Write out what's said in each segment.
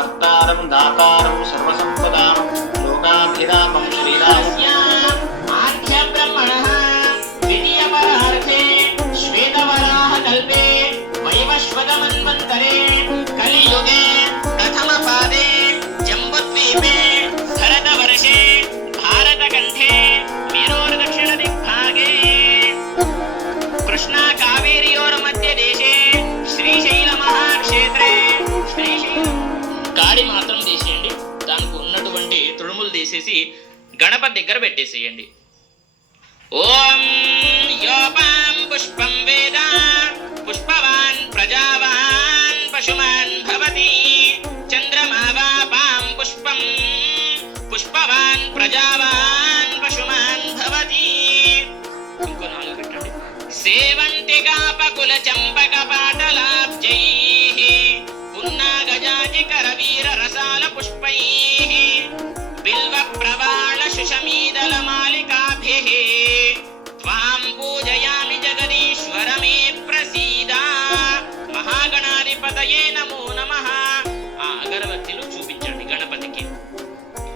हर्तारं दातारं सर्वसम्पदां लोकाभिरामं श्रीरामस्य आद्य ब्रह्मणः द्वितीयपरार्थे श्वेतवराहकल्पे वैवस्वतमन्वन्तरे कलियुगे प्रथमपादे जम्बुद्वीपे भरतवर्षे भारतकण्ठे मेरोर्दक्षिणदिग्भागे कृष्णा कावेर्योर्मध्यदेशे శ్రీశైలమహాక్షేత్రే గాడి మాత్రం తీసేయండి. దానికి ఉన్నటువంటి తుడుములు తీసేసి గణపతి దగ్గర పెట్టేసేయండి. ఓం యోపాం పుష్పం వేద పుష్పవాన్ ప్రజావాన్ పశుమాన్ భవతి చంద్రమావాపాం పుష్పం పుష్పవాన్ ప్రజావాన్ పశుమాన్ భవతి. ఇంకో 4 పెట్టండి. సేవంతికాపకుల చంపక పాటలాబ్జైః పున్నాగజాజికర వీర రసాల పుష్పైః బిల్వ ప్రవాళ శుషమీదల మాలికాభిః త్వాం పూజయామి జగదీశ్వర మే ప్రసీద. మహాగణాధిపతయే నమో నమః. ఆ అగరబత్తిలు చూపించండి గణపతికి.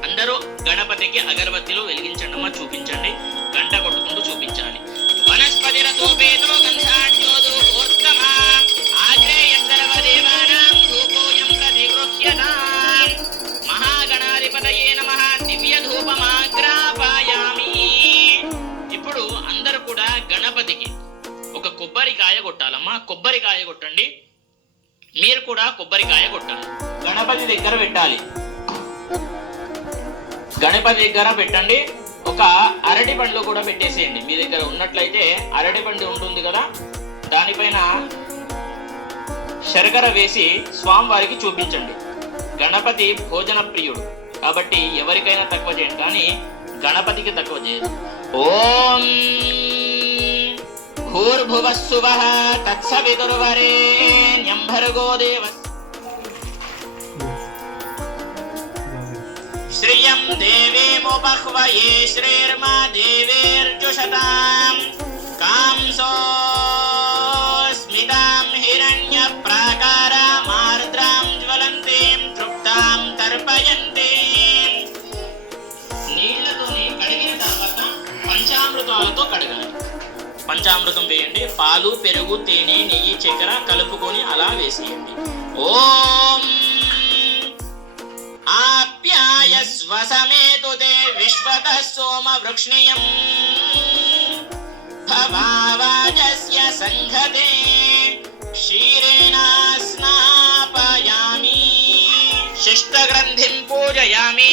అందరూ గణపతికి అగరబత్తిలు వెలిగించండి అమ్మా, చూపించండి. గంట కొట్టుకుంటూ చూపించాలి. వనస్పతిరతోపేతో గంధాఢ్యోదో ఊర్తమా ఆగ్రేయ సర్వదేవానాం ధూపోయం ప్రతిగృహ్యతాం. మహాగణాధిపతయే నమః. దివ్య ధూపమాగ్రాపయామి. ఇప్పుడు అందరూ కూడా గణపతికి ఒక కొబ్బరికాయ కొట్టాలమ్మా. కొబ్బరికాయ కొట్టండి. మీరు కూడా కొబ్బరికాయ కొట్టాలి. గణపతి దగ్గర పెట్టాలి. గణపతి దగ్గర పెట్టండి. ఒక అరటి పండ్లు కూడా పెట్టేసేయండి. మీ దగ్గర ఉన్నట్లయితే అరటి పండు ఉంటుంది కదా, దానిపైన శర్కర వేసి స్వామివారికి చూపించండి. గణపతి భోజన ప్రియుడు కాబట్టి ఎవరికైనా తక్కువ చేయండి, కానీ గణపతికి తక్కువ చేయదు. ఓం భూర్భువస్సువః తత్సవితుర్వరేణ్యం భర్గో దేవస్య శ్రియం దేవేముపహ్వయే శ్రీర్మా దేవేర్జుషతాం కాంసోస్మితాం హిరణ్య ప్రాకారామార్ద్రాం జ్వలంతీం తృప్తాం తర్పయంతే. నీళ్లతోని కడిగిన తర్వాత పంచామృతాలతో కడగాలి. పంచామృతం వేయండి. పాలు, పెరుగు, తేనె, నెయ్యి, చక్కెర కలుపుకొని అలా వేసేయండి. ఓం ఆప్యాయస్వ సమేతు తే విశ్వతః సోమ వృక్ష్ణియం భవావాజస్య సంఘతే క్షీరేణ స్నాపయామి శిష్టగ్రంథిం పూజయామి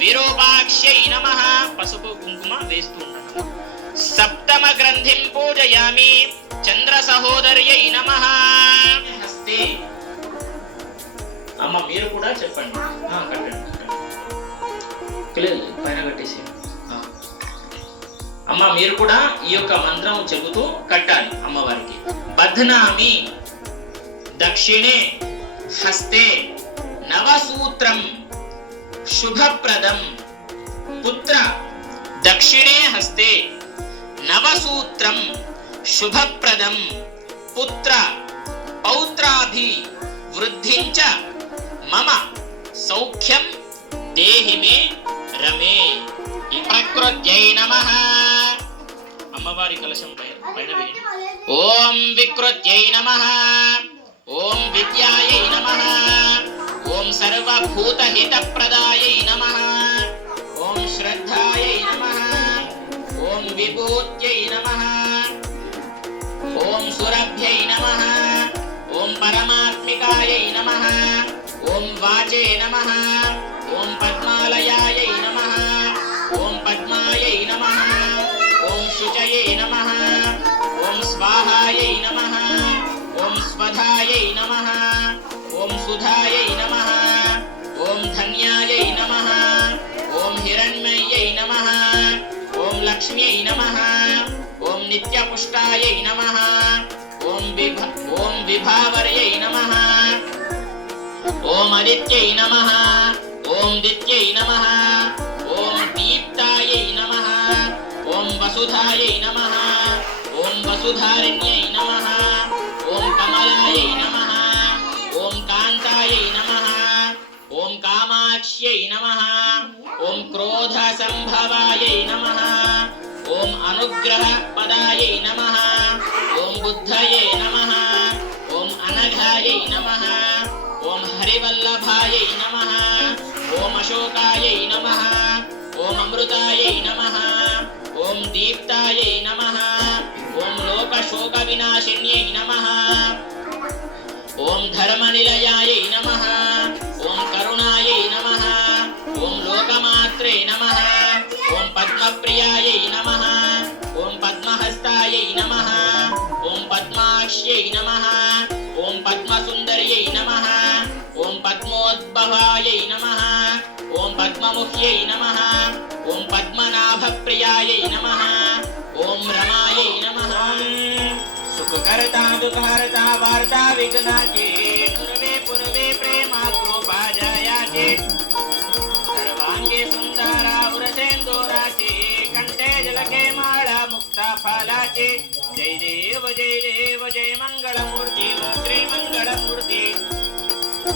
విరూపాక్షై నమః. పసుపు కుంకుమ వేస్తూ ఉంటాను. సప్తమ గ్రంథిం పూజయామి చంద్ర సహోదర్యై నమః. హస్తే అమ్మ మీరు కూడా చెప్పండి. కట్టండి పైన కట్టేసి. అమ్మ మీరు కూడా ఈ యొక్క మంత్రం చెబుతూ కట్టాలి అమ్మవారికి. బధ్నామి దక్షిణే హస్తే నవసూత్రం శుభప్రదం పుత్ర. దక్షిణే హస్తే నవసూత్రం శుభప్రదం పుత్ర పౌత్రాభి వృద్ధించ మమ సౌఖ్యం దేహి మే రమే. ప్రకృత్యై నమః. అమ్మవారి కలశం పైన వేయండి. ఓం వికృత్యై నమః. ఓం విద్యాయై నమః. ఓం సర్వభూతహితప్రదాయై నమః. ఓం శ్రద్ధాయై నమః. ఓం విభూత్యై నమః. ఓం సురభ్యై నమః. ఓం పరమాత్మికాయై నమః. ఓం వాచే నమః. ఓం పద్మాలయాయై నమః. ఓం పద్మాయై నమః. ఓం శుచయే నమః. ఓం స్వాహాయై నమః. ఓం స్వధాయై నమః. ఓం సుధాయై నమః. ఓం ధన్యాయై నమః. ఓం హిరణ్మయ్యై నమః. ఓం లక్ష్మ్యై నమః. ఓం నిత్యపుష్టాయై నమః. ఓం విభావర్యై నమః. ఓం ఆదిత్యై నమః. ఓం దిత్యై నమః. ఓం దీప్తాయై నమః. ఓం వసుధాయై నమః. ఓం వసుధారిణ్యై నమః. ఓం కమలాయై నమః. ఓం కాంతాయై నమః. క్రోధాక్ష్యై నమః. ఓం క్రోధ సంభవాయై నమః. ఓం అనుగ్రహ పదాయై నమః. ఓం బుద్ధయే నమః. ఓం అనఘాయై నమః. ఓం హరివల్లభాయై నమః. ఓం అశోకాయై నమః. ఓం అమృతాయై నమః. ఓం దీప్తాయై నమః. ఓం లోకశోక వినాశిన్యై నమః. ఓం ధర్మనిలయాయై నమః. ఓం కరుణాయై నమః. ఓం లోకమాత్రే నమః. ఓం పద్మప్రియాయై నమః. ఓం పద్మహస్తాయై నమః. ఓం పద్మాక్ష్యై నమః. ఓం పద్మసుందర్యై నమః. ఓం పద్మోద్భవాయై నమః. ఓం పద్మముఖ్యై నమః. ఓం పద్మనాభప్రియాయై నమః. ఓం రమాయై నమః. సుఖకర్తా దుఃఖహర్తా వార్తా విఘ్నాచే పూర్వే పూర్వే ప్రేమా కృపా జయాచే సర్వాంగే సుందరా ఉరసేందోరాచే కంఠే జలకే మాళా ముక్త ఫలాచే జై దేవ జయ మంగళమూర్తి ఓ శ్రీ మంగళమూర్తి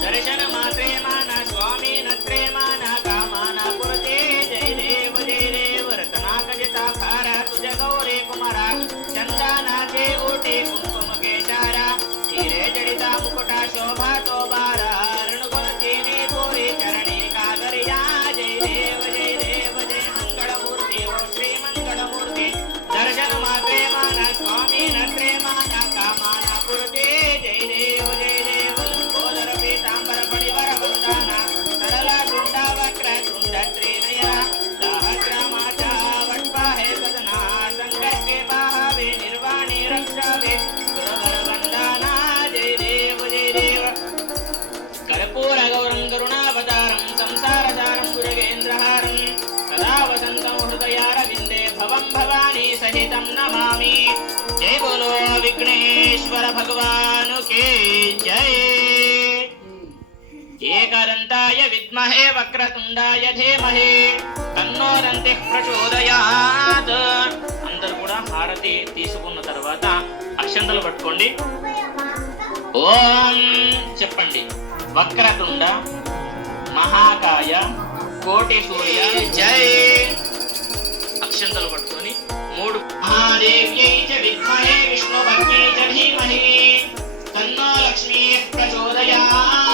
దర్శన మాత్రే మాన స్వామి నత్రే మాన కామాన పురతే జై దేవ రతనాకజితా భార తుజ గౌరీ కుమార చందనాచే ఊటే కుంకుమ కేచార ధీరే జడిత ముకుట శోభా తోబార రణుగొరచీని పూరి చరణి కాదరియా జై దేవ జయ మంగళమూర్తి ఓ శ్రీ మంగళమూర్తి దర్శన మాత్రే మాన స్వామి నత్రే మాన కామాన పురతే జై దేవ లంబోదర పీతాంబర పడివర వందన సరళ తుండ వక్ర తుండ త్రినయన సహస్రమాచ వట్పాహే సదనా సంకష్టే బాహవే నిర్వాణి రక్షావే సురవర వందన జై దేవ కర్పూర గౌరం కరుణావతారం సంసారసారం గురగేంద్రహారం సదా వసంతం హృదయారవిందే భవం భవానీ సహితం నమామి జై బోలో విఘ్నేశ్వర భగవాను కే జై ఏకదంతాయ విద్మహే వక్రతుండాయ ధీమహి తన్నో దంతిః ప్రచోదయాత్. అందరూ కూడా హారతి తీసుకున్న తర్వాత అక్షంతలు పట్టుకోండి. ఓం చెప్పండి. వక్రతుండ మహాకాయ కోటి సూర్య జై. అక్షంతలు పట్టుకొని 3 మహాదేవ్యై చ విద్మహే విష్ణుపత్న్యై చ ధీమహి తన్నో లక్ష్మీ ప్రచోదయాత్.